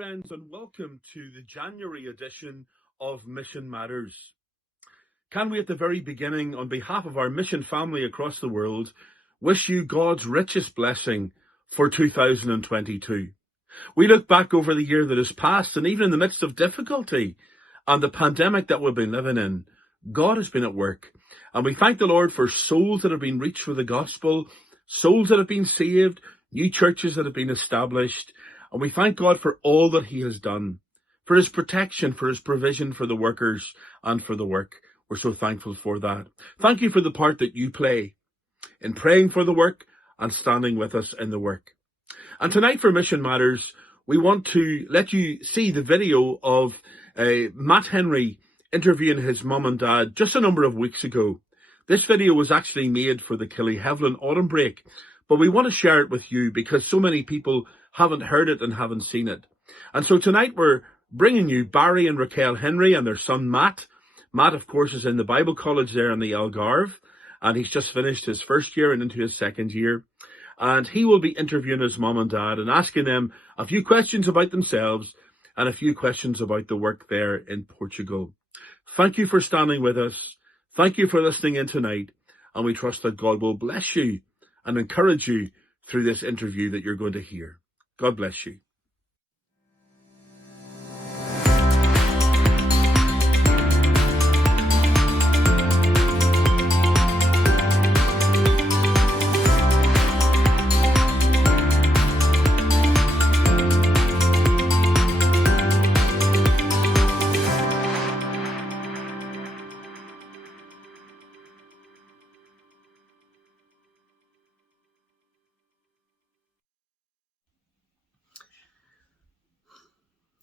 friends, and welcome to the January edition of Mission Matters. Can we, at the very beginning, on behalf of our mission family across the world, wish you God's richest blessing for 2022? We look back over the year that has passed, and even in the midst of difficulty and the pandemic that we've been living in, God has been at work. And we thank the Lord for souls that have been reached with the gospel, souls that have been saved, new churches that have been established. And we thank God for all that he has done, for his protection, for his provision for the workers and for the work. We're so thankful for that. Thank you for the part that you play in praying for the work and standing with us in the work. And tonight for Mission Matters, we want to let you see the video of Matt Henry interviewing his mum and dad just a number of weeks ago. This video was actually made for the Killyhevlin autumn break, but we want to share it with you because so many people haven't heard it and haven't seen it. And so tonight we're bringing you Barry and Raquel Henry and their son Matt. Matt, of course, is in the Bible college there in the Algarve, and he's just finished his first year and into his second year. And he will be interviewing his mum and dad and asking them a few questions about themselves and a few questions about the work there in Portugal. Thank you for standing with us. Thank you for listening in tonight. And we trust that God will bless you and encourage you through this interview that you're going to hear. God bless you.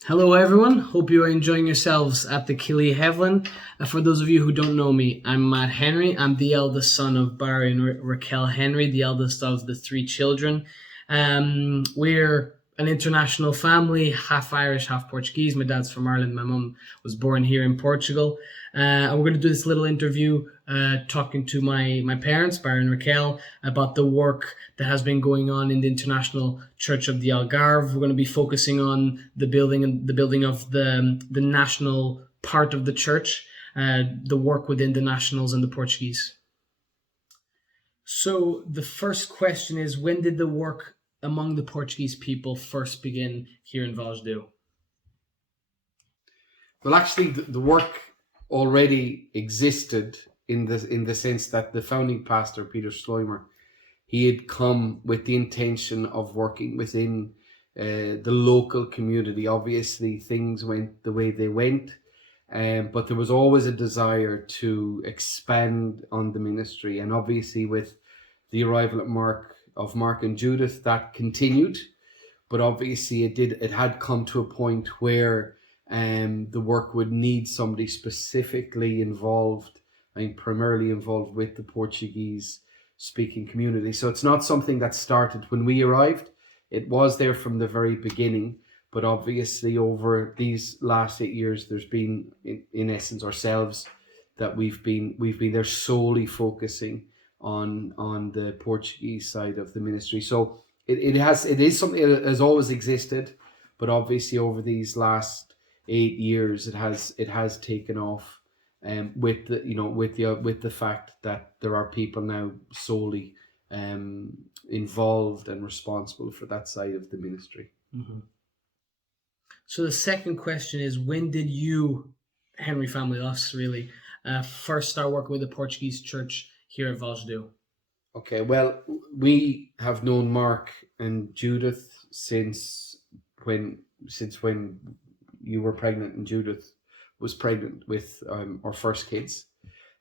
Hello everyone, hope you are enjoying yourselves at the Killyhevlin. For those of you who don't know me, I'm Matt Henry. I'm the eldest son of Barry and Raquel Henry, the eldest of the three children. We're an international family, half Irish, half Portuguese. My dad's from Ireland, my mum was born here in Portugal. And we're going to do this little interview talking to my parents, Barry and Raquel, about the work that has been going on in the International Church of the Algarve. We're going to be focusing on the building of the national part of the church, the work within the nationals and the Portuguese. So the first question is, when did the work among the Portuguese people first begin here in Vosges? Well, actually, the work already existed in the sense that the founding pastor, Peter Schleimer, he had come with the intention of working within the local community. Obviously, things went the way they went, but there was always a desire to expand on the ministry. And obviously, with the arrival of Mark and Judith, that continued. But obviously, it had come to a point where the work would need somebody specifically involved, primarily involved with the Portuguese speaking community. So it's not something that started when we arrived. It was there from the very beginning, but obviously over these last 8 years, there's been, in essence, ourselves, that we've been there solely focusing on the Portuguese side of the ministry. So it is something that has always existed, but obviously over these last 8 years, it has taken off, with the fact that there are people now solely involved and responsible for that side of the ministry. Mm-hmm. So the second question is, when did you, Henry family, us really, first start working with the Portuguese church here at Vosges? Okay, well, we have known Mark and Judith since when you were pregnant and Judith was pregnant with our first kids.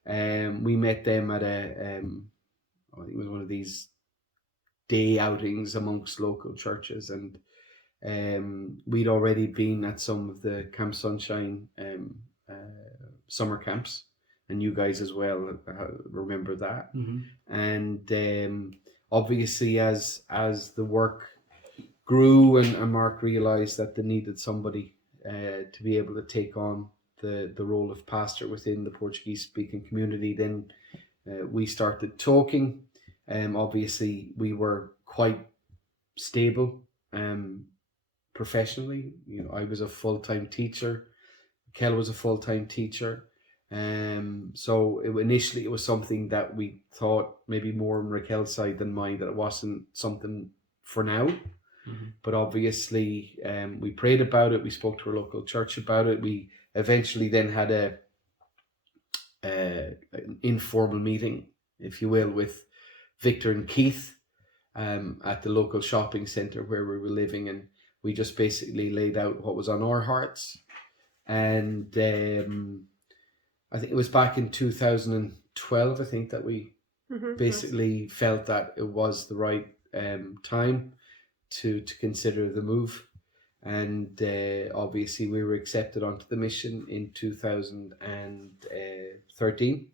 We met them at I think it was one of these day outings amongst local churches, and we'd already been at some of the Camp Sunshine summer camps, and you guys as well remember that. Mm-hmm. And obviously as the work grew and Mark realized that they needed somebody to be able to take on the role of pastor within the Portuguese speaking community, then we started talking. Obviously we were quite stable professionally. You know, I was a full-time teacher. Kel was a full-time teacher. So initially it was something that we thought maybe more on Raquel's side than mine, that it wasn't something for now. But obviously we prayed about it. We spoke to our local church about it. We eventually then had an informal meeting, if you will, with Victor and Keith at the local shopping centre where we were living, and we just basically laid out what was on our hearts. And I think it was back in 2012, I think, that we basically felt that it was the right time to consider the move. And obviously we were accepted onto the mission in 2013,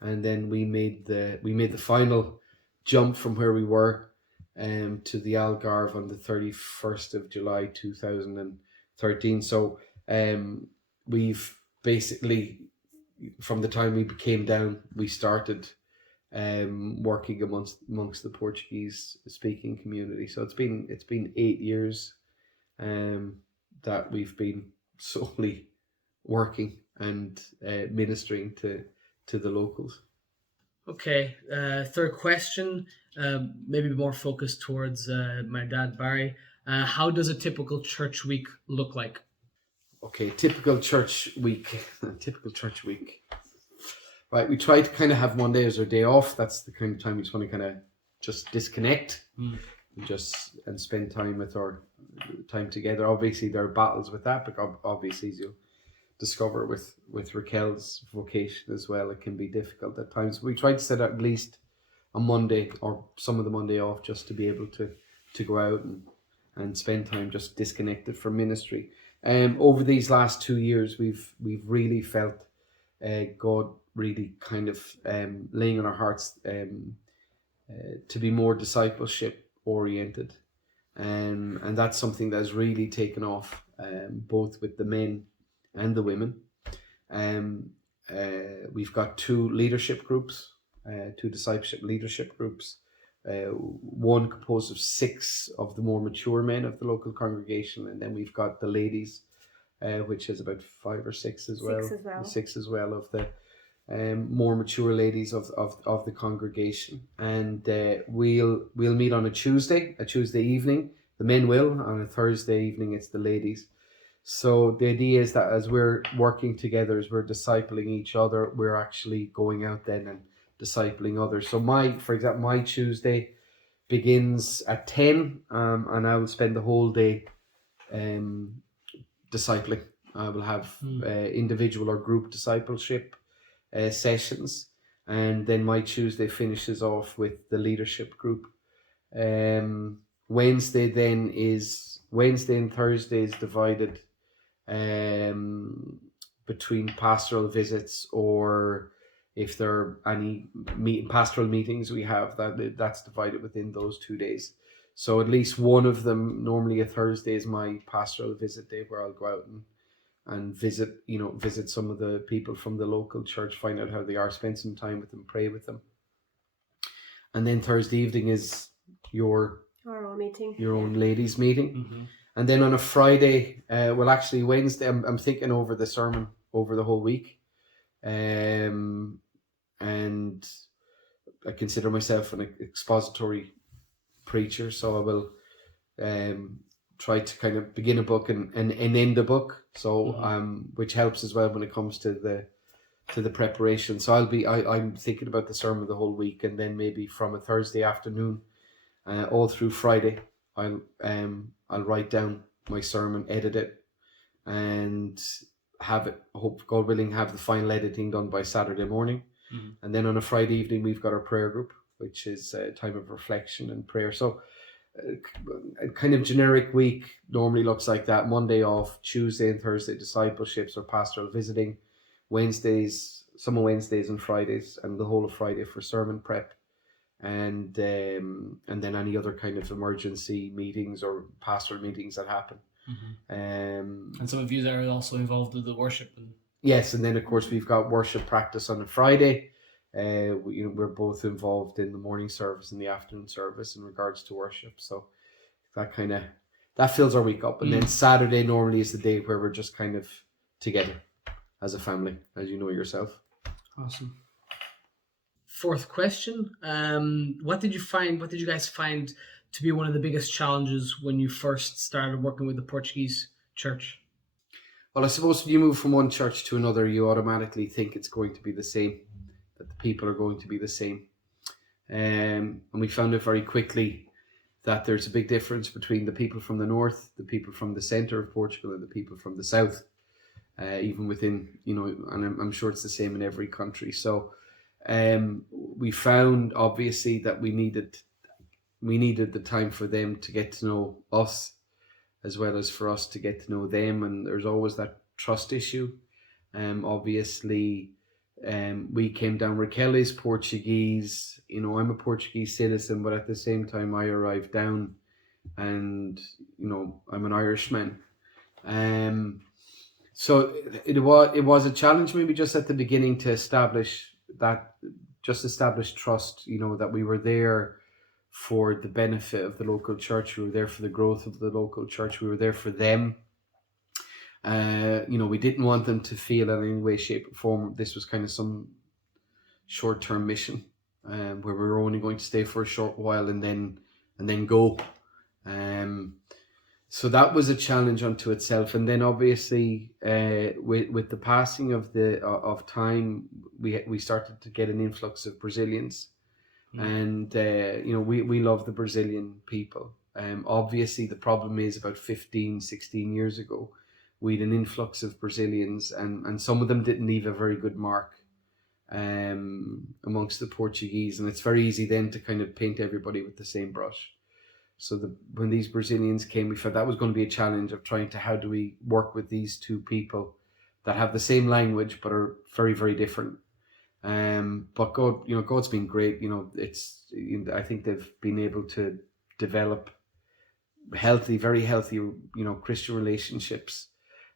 and then we made the final jump from where we were to the Algarve on the 31st of July 2013. So we've basically, from the time we came down, we started working amongst the Portuguese speaking community. So it's been 8 years that we've been solely working and ministering to the locals. Okay, third question, maybe more focused towards my dad, Barry. How does a typical church week look like? Okay, typical church week. Right, we try to kind of have Monday as our day off. That's the kind of time we just want to kind of just disconnect and spend time with our time together. Obviously, there are battles with that, but obviously, as you'll discover with Raquel's vocation as well, it can be difficult at times. We try to set out at least a Monday or some of the Monday off, just to be able to go out and spend time just disconnected from ministry. Over these last 2 years, we've really felt God really kind of laying on our hearts to be more discipleship oriented, and that's something that has really taken off, both with the men and the women. We've got two leadership groups, two discipleship leadership groups, one composed of 6 of the more mature men of the local congregation, and then we've got the ladies, which is about 5 or 6 as well. 6 as well of the more mature ladies of the congregation. And we'll meet on a Tuesday evening. The men will. On a Thursday evening, it's the ladies. So the idea is that as we're working together, as we're discipling each other, we're actually going out then and discipling others. So for example, my Tuesday begins at 10, and I will spend the whole day discipling. I will have individual or group discipleship sessions, and then my Tuesday finishes off with the leadership group. Wednesday and Thursday is divided between pastoral visits, or if there are any pastoral meetings we have, that's divided within those 2 days. So at least one of them, normally a Thursday, is my pastoral visit day, where I'll go out and visit some of the people from the local church, find out how they are, spend some time with them, pray with them. And then Thursday evening is your own ladies meeting. And then on a Friday, actually Wednesday, I'm thinking over the sermon over the whole week, and I consider myself an expository preacher, so I will try to kind of begin a book and end a book, so which helps as well when it comes to the preparation. So I'm thinking about the sermon the whole week, and then maybe from a Thursday afternoon all through Friday, I'll write down my sermon, edit it, and have it, hope God willing, have the final editing done by Saturday morning. And then on a Friday evening, we've got our prayer group, which is a time of reflection and prayer. So a kind of generic week normally looks like that: Monday off, Tuesday and Thursday discipleships or pastoral visiting, some Wednesdays and Fridays, and the whole of Friday for sermon prep, and then any other kind of emergency meetings or pastoral meetings that happen. And some of you are also involved with the worship. Yes, and then of course we've got worship practice on a Friday. We're both involved in the morning service and the afternoon service in regards to worship. So that kind of that fills our week up. And then Saturday normally is the day where we're just kind of together as a family, as you know yourself. Awesome. Fourth question. What did you guys find to be one of the biggest challenges when you first started working with the Portuguese church? Well, I suppose if you move from one church to another, you automatically think it's going to be the same, that the people are going to be the same. And we found out very quickly that there's a big difference between the people from the north, the people from the centre of Portugal, and the people from the south, even within, and I'm sure it's the same in every country. So we found, obviously, that we needed the time for them to get to know us, as well as for us to get to know them. And there's always that trust issue. Obviously, we came down. Raquel is Portuguese. I'm a Portuguese citizen, but at the same time, I arrived down, and I'm an Irishman. So it was a challenge, maybe just at the beginning, to establish trust. That we were there for the benefit of the local church. We were there for the growth of the local church. We were there for them. We didn't want them to feel in any way, shape, or form this was kind of some short-term mission, where we were only going to stay for a short while and then go. So that was a challenge unto itself. And then obviously, with the passing of time, we started to get an influx of Brazilians. And we love the Brazilian people. Obviously, the problem is about 15, 16 years ago, we had an influx of Brazilians, and some of them didn't leave a very good mark amongst the Portuguese. And it's very easy then to kind of paint everybody with the same brush. So when these Brazilians came, we felt that was going to be a challenge of trying to, how do we work with these two people that have the same language but are very, very different. But God, God's been great. I think they've been able to develop very healthy, Christian relationships.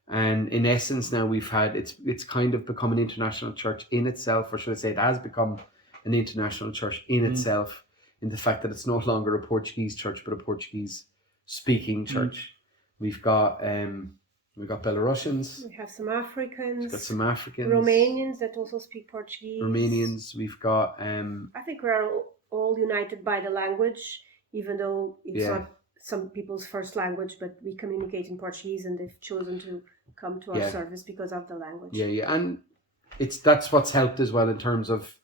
And in essence, now it's kind of become an international church in itself, or should I say, it has become an international church in itself, in the fact that it's no longer a Portuguese church, but a Portuguese speaking church. We've got Belarusians. We have some Africans. We've got some Africans. Romanians that also speak Portuguese. Romanians. We've got. I think we're all united by the language, even though it's not some people's first language, but we communicate in Portuguese, and they've chosen to come to our service because of the language. Yeah, and that's what's helped as well in terms of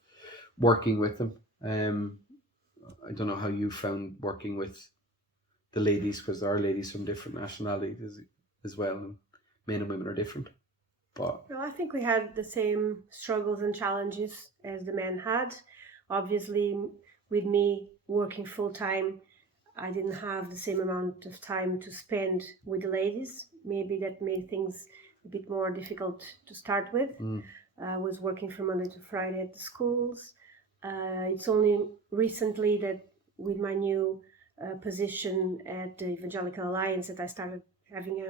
working with them. I don't know how you found working with the ladies, because there are ladies from different nationalities as well, and men and women are different. But I think we had the same struggles and challenges as the men had. Obviously, with me working full-time, I didn't have the same amount of time to spend with the ladies. Maybe that made things a bit more difficult to start with. I was working from Monday to Friday at the schools. It's only recently that with my new position at the Evangelical Alliance that I started having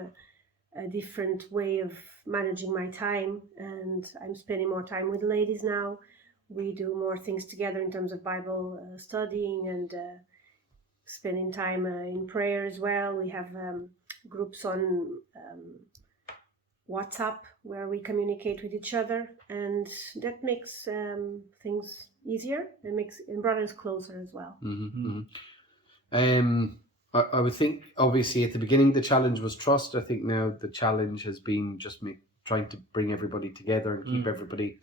a different way of managing my time, and I'm spending more time with the ladies now. We do more things together in terms of Bible studying and spending time in prayer as well. We have groups on WhatsApp where we communicate with each other, and that makes things easier and brought us closer as well. I would think, obviously, at the beginning the challenge was trust. I think now the challenge has been just trying to bring everybody together and keep everybody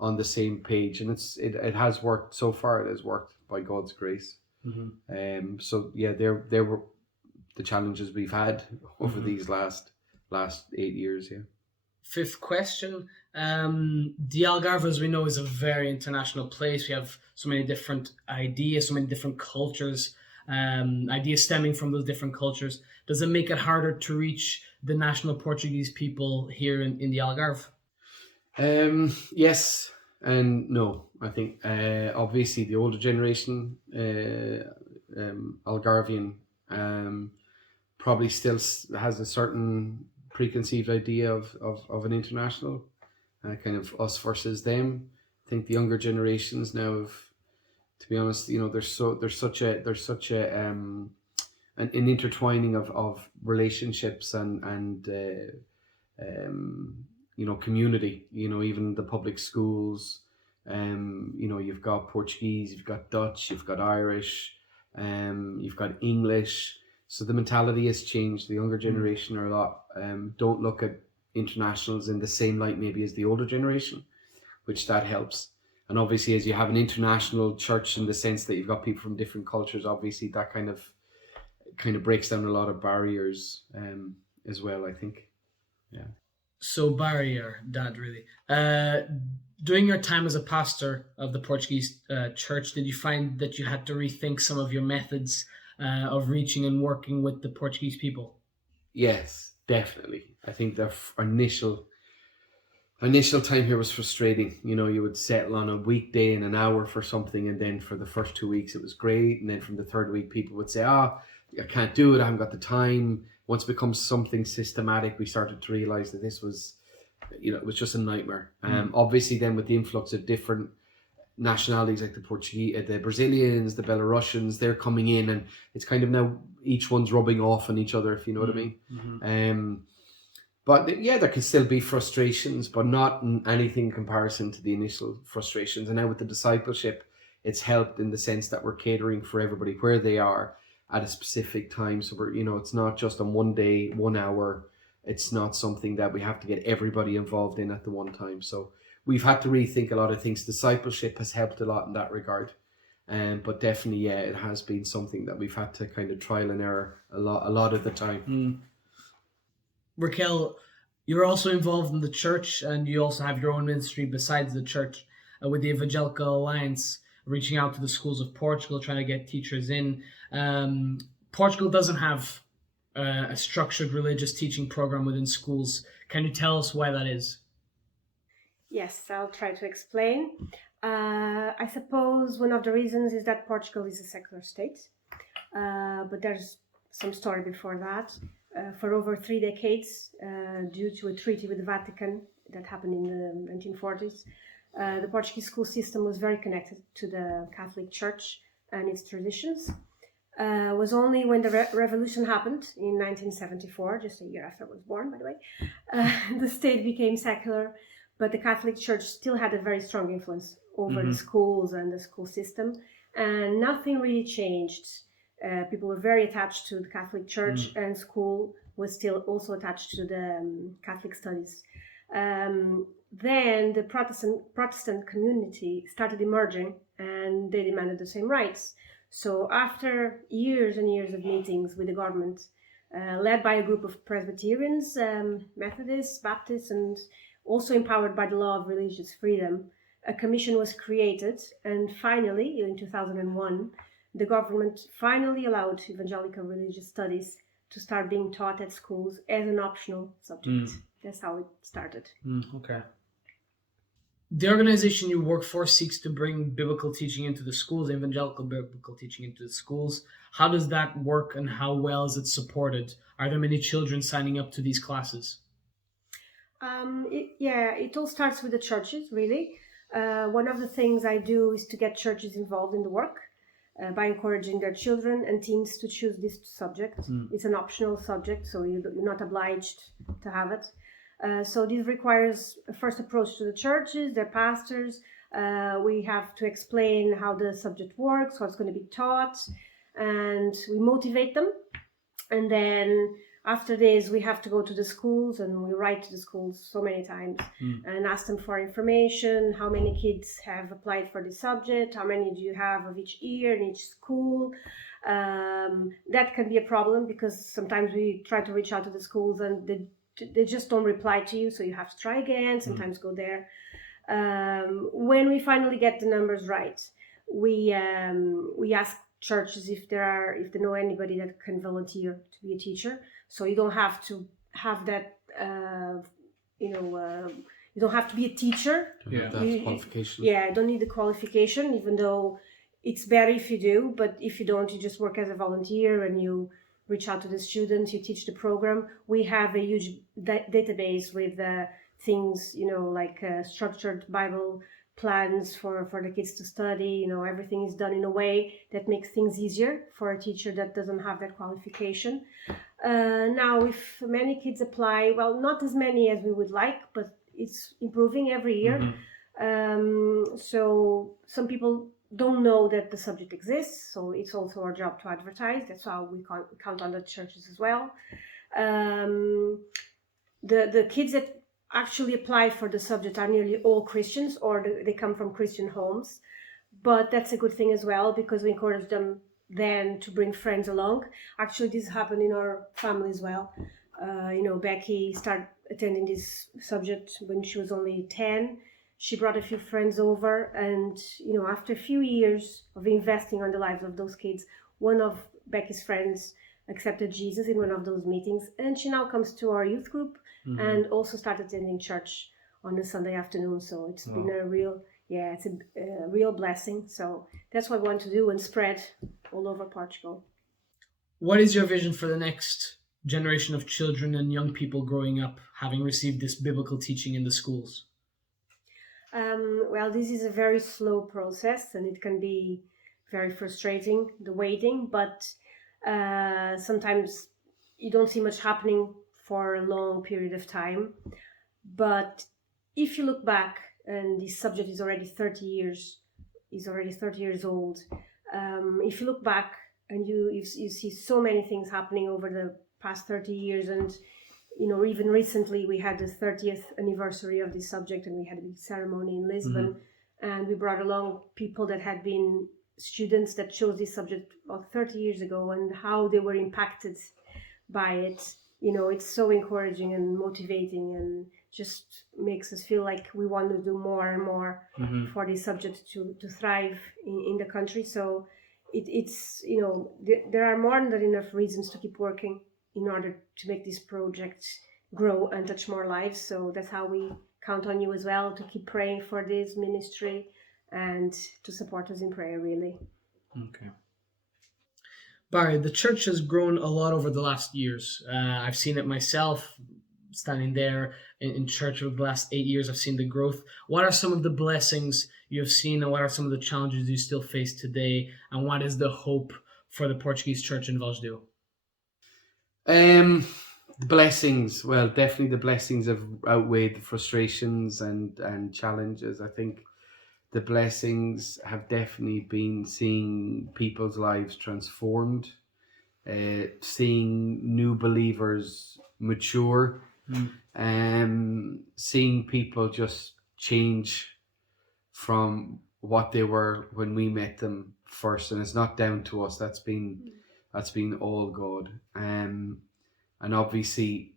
on the same page, and it has worked so far. It has worked by God's grace. So yeah, there were the challenges we've had over these last 8 years. Yeah. Fifth question. The Algarve, as we know, is a very international place. We have so many different ideas, so many different cultures, ideas stemming from those different cultures. Does it make it harder to reach the national Portuguese people here in the Algarve? Yes and no. I think obviously the older generation, Algarvian, probably still has a certain preconceived idea of an international, kind of us versus them. I think the younger generations now have, to be honest, there's such a an intertwining of relationships and community. Even the public schools. You've got Portuguese, you've got Dutch, you've got Irish, you've got English. So the mentality has changed. The younger generation are a lot don't look at internationals in the same light maybe as the older generation, which that helps. And obviously, as you have an international church in the sense that you've got people from different cultures, obviously that kind of breaks down a lot of barriers as well, I think. Yeah. So barrier, Dad, really. During your time as a pastor of the Portuguese church, did you find that you had to rethink some of your methods of reaching and working with the Portuguese people? Yes, definitely. I think the initial time here was frustrating. You would settle on a weekday and an hour for something, and then for the first 2 weeks it was great, and then from the third week people would say, I can't do it, I haven't got the time. Once it becomes something systematic, we started to realize that this was, it was just a nightmare. Obviously then with the influx of different nationalities like the Portuguese, the Brazilians, the Belarusians, they're coming in, and it's kind of now each one's rubbing off on each other, if you know what I mean. But yeah, there can still be frustrations, but not anything in comparison to the initial frustrations. And now with the discipleship, it's helped in the sense that we're catering for everybody where they are at a specific time. So we're, it's not just on one day, 1 hour. It's not something that we have to get everybody involved in at the one time. So we've had to rethink a lot of things. Discipleship has helped a lot in that regard. But definitely, yeah, it has been something that we've had to kind of trial and error a lot of the time. Raquel, you're also involved in the church, and you also have your own ministry besides the church with the Evangelical Alliance, reaching out to the schools of Portugal, trying to get teachers in. Portugal doesn't have a structured religious teaching program within schools. Can you tell us why that is? Yes, I'll try to explain. I suppose one of the reasons is that Portugal is a secular state, but there's some story before that. For over 3 decades, due to a treaty with the Vatican that happened in the 1940s, the Portuguese school system was very connected to the Catholic Church and its traditions. It was only when the revolution happened in 1974, just a year after I was born, by the way, the state became secular, but the Catholic Church still had a very strong influence over the schools and the school system, and nothing really changed. People were very attached to the Catholic Church, and school was still also attached to the Catholic studies. Then the Protestant community started emerging, and they demanded the same rights. So after years and years of meetings with the government, led by a group of Presbyterians, Methodists, Baptists, and also empowered by the law of religious freedom, a commission was created, and finally, in 2001, the government finally allowed evangelical religious studies to start being taught at schools as an optional subject. That's how it started. Okay. The organization you work for seeks to bring biblical teaching into the schools, evangelical biblical teaching into the schools. How does that work, and how well is it supported? Are there many children signing up to these classes? It all starts with the churches, really. One of the things I do is to get churches involved in the work. By encouraging their children and teens to choose this subject. It's an optional subject, so you're not obliged to have it. So this requires a first approach to the churches, their pastors. We have to explain how the subject works, what's going to be taught, and we motivate them. And then after this, we have to go to the schools, and we write to the schools so many times and ask them for information. How many kids have applied for this subject? How many do you have of each year in each school? That can be a problem because sometimes we try to reach out to the schools and they just don't reply to you, so you have to try again, sometimes go there. When we finally get the numbers right, we ask churches if they know anybody that can volunteer to be a teacher. So you don't have to have that, you don't have to be a teacher. Qualification. Yeah, I don't need the qualification, even though it's better if you do. But if you don't, you just work as a volunteer and you reach out to the students, you teach the program. We have a huge database with things, like structured Bible plans for the kids to study. Everything is done in a way that makes things easier for a teacher that doesn't have that qualification. Now, if many kids apply, well, not as many as we would like, but it's improving every year. So some people don't know that the subject exists, so it's also our job to advertise. That's how we count on the churches as well. The kids that actually apply for the subject are nearly all Christians, or they come from Christian homes. But that's a good thing as well, because we encourage them then to bring friends along. Actually, this happened in our family as well. Becky started attending this subject when she was only 10. She brought a few friends over, and after a few years of investing on the lives of those kids, one of Becky's friends accepted Jesus in one of those meetings, and she now comes to our youth group and also started attending church on a Sunday afternoon. So it's been a real blessing. So that's what I want to do and spread all over Portugal. What is your vision for the next generation of children and young people growing up, having received this biblical teaching in the schools? Well, this is a very slow process, and it can be very frustrating, the waiting, but sometimes you don't see much happening for a long period of time. But if you look back, and this subject is already 30 years old, if you look back and you see so many things happening over the past 30 years, and even recently we had the 30th anniversary of this subject, and we had a big ceremony in Lisbon, and we brought along people that had been students that chose this subject about 30 years ago, and how they were impacted by it. It's so encouraging and motivating, and just makes us feel like we want to do more and more for this subject to thrive in the country. So it's there are more than enough reasons to keep working in order to make this project grow and touch more lives. So that's how we count on you as well, to keep praying for this ministry and to support us in prayer, really. Okay. Barry, the church has grown a lot over the last years. I've seen it myself, standing there in church over the last 8 years. I've seen the growth. What are some of the blessings you have seen, and what are some of the challenges you still face today, and what is the hope for the Portuguese church in Vosdeu? The blessings, well, definitely the blessings have outweighed the frustrations and challenges. I think the blessings have definitely been seeing people's lives transformed, seeing new believers mature, seeing people just change from what they were when we met them first. And it's not down to us. That's been all God. And obviously,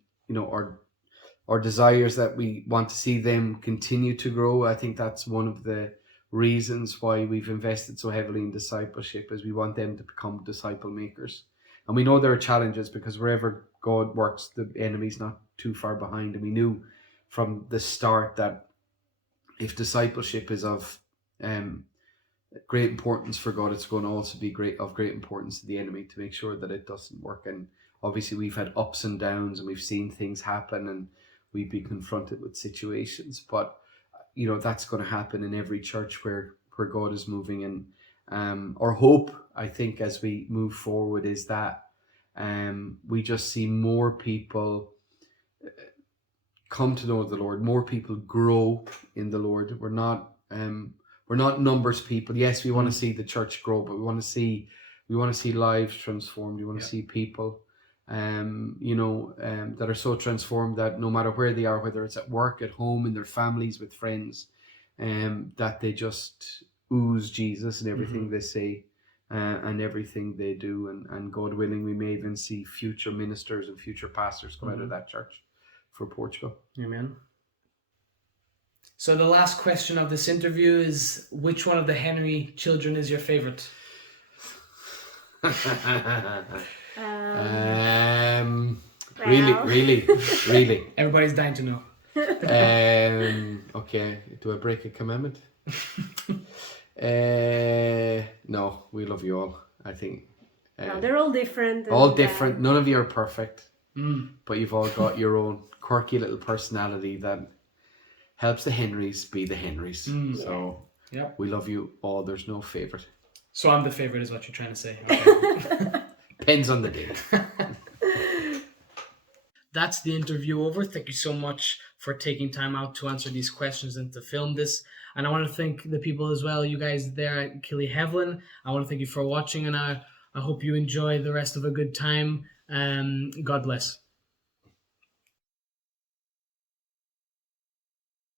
our desires that we want to see them continue to grow. I think that's one of the reasons why we've invested so heavily in discipleship, is we want them to become disciple makers. And we know there are challenges, because wherever God works, the enemy's not too far behind. And we knew from the start that if discipleship is of great importance for God, it's going to also be of great importance to the enemy, to make sure that it doesn't work. And obviously we've had ups and downs, and we've seen things happen, and we'd be confronted with situations. But that's going to happen in every church where God is moving. And our hope, I think, as we move forward, is that we just see more people come to know the Lord, more people grow in the Lord. We're not numbers people. Yes, we want to see the church grow, but we want to see lives transformed. We want to see people that are so transformed that no matter where they are, whether it's at work, at home, in their families, with friends, that they just ooze Jesus in everything they say and everything they do. And God willing, we may even see future ministers and future pastors come out of that church for Portugal. Amen. So the last question of this interview is, which one of the Henry children is your favorite? Really. Everybody's dying to know. Okay, do I break a commandment? No, we love you all, I think. No, they're all different. All different. None of you are perfect, but you've all got your own quirky little personality that helps the Henrys be the Henrys. So Yep. we love you all. There's no favorite. So I'm the favorite, is what you're trying to say. Okay. Depends on the day. That's the interview over. Thank you so much for taking time out to answer these questions and to film this. And I want to thank the people as well, you guys there at Killyhevlin. I want to thank you for watching, and I hope you enjoy the rest of a good time. God bless.